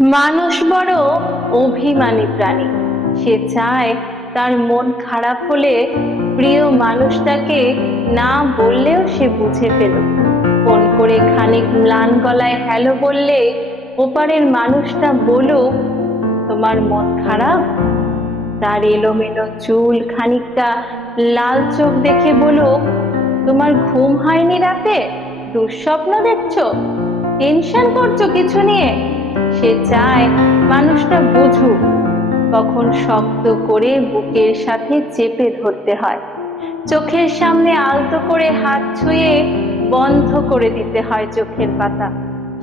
মানুষ বড় অভিমানী প্রাণী। সে চায় তার মন খারাপ হলে প্রিয় মানুষটাকে না বললেও সে বুঝে ফেলুক। ফোন করে খানিক ম্লান গলায় হ্যালো বললে ওপারের মানুষটা বলুক, তোমার মন খারাপ? তার এলোমেলো চুল খানিকটা লাল চোখ দেখে বলুক, তোমার ঘুম হয়নি রাতে? দুঃস্বপ্ন দেখছো? টেনশন করছো কিছু নিয়ে? সে চায় মানুষটা বুঝুক, কখন শক্ত করে বুকের সাথে চেপে ধরতে হয়, চোখের সামনে আলতো করে হাত ছুঁয়ে বন্ধ করে দিতে হয় চোখের পাতা।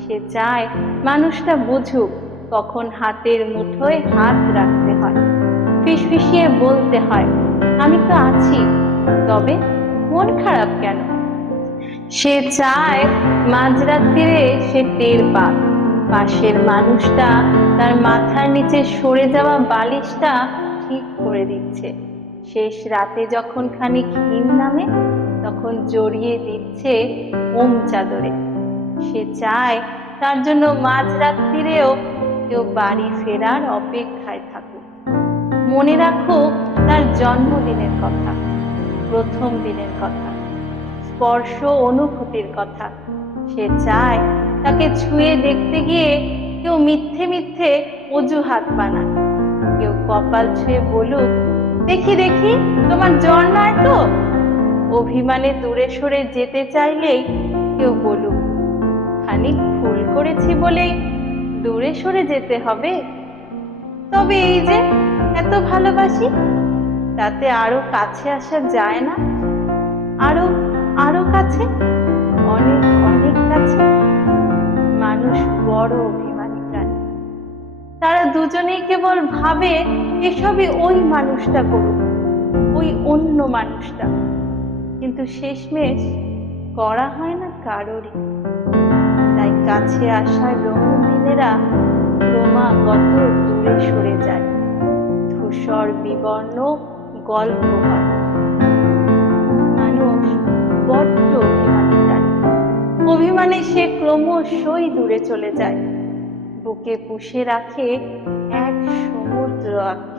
সে চায় মানুষটা বুঝুক, কখন হাতের মুঠোয় হাত রাখতে হয়, ফিসফিসিয়ে বলতে হয়, আমি তো আছি, তবে মন খারাপ কেন? সে চায় মাঝরাত্রিরে সে টের পাক, পাশের মানুষটা তার মাথার নিচে সরে যাওয়া বালিশটা ঠিক করে দিচ্ছে। শেষ রাতে যখন খানিক হিম নামে তখন জড়িয়ে দিচ্ছে ওম চাদরে। সে চায় তার জন্য মাঝরাত্রিরেও কেউ বাড়ি ফেরার অপেক্ষায় থাকুক, মনে রাখুক তার জন্মদিনের কথা, প্রথম দিনের কথা, স্পর্শ অনুভূতির কথা। সে চায় তাকে ছুঁয়ে দেখতে গিয়ে কেউ মিথ্যে মিথ্যে অজুহাত বানাক, কেউ কপাল ছুঁয়ে বলুক, দেখি দেখি তোমার জ্বর নয় তো? অভিমানে দূরে সরে যেতে চাইলেই কেউ বলুক, খানিক ভুল করেছি বলেই দূরে সরে যেতে হবে? তবে এই যে এত ভালোবাসি, তাতে আরো কাছে আসা যায় না? আরো আরো কাছে, অনেক অনেক কাছে। মানুষ বড় অভিমানী প্রাণী। তারা দুজনেই কেবল ভাবে এসবই ওই মানুষটা করুক, ওই অন্য মানুষটা, কিন্তু শেষমেশ করা হয় না কারোরই। তাই কাছে আসার রঙিন দিনেরা ক্রমাগত দূরে সরে যায়, ধূসর বিবর্ণ গল্প হয়। মানুষ বড্ড অভিমানী প্রাণী। অভিমানে সে ক্রমশই দূরে চলে যায়, বুকে পুষে রাখে এক সমুদ্র আঁকা।